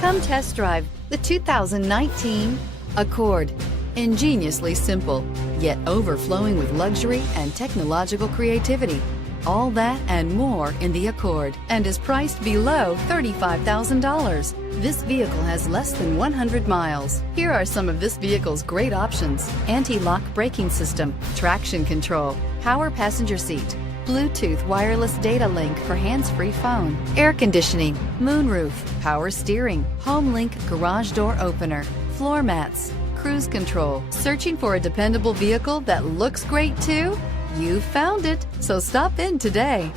Come test drive the 2019 Accord. Ingeniously simple, yet overflowing with luxury and technological creativity. All that and more in the Accord, and is priced below $35,000. This vehicle has less than 100 miles. Here are some of this vehicle's great options: anti-lock braking system, traction control, power passenger seat, Bluetooth wireless data link for hands-free phone, air conditioning, moonroof, power steering, home link garage door opener, floor mats, cruise control. Searching for a dependable vehicle that looks great too? You found it, so stop in today.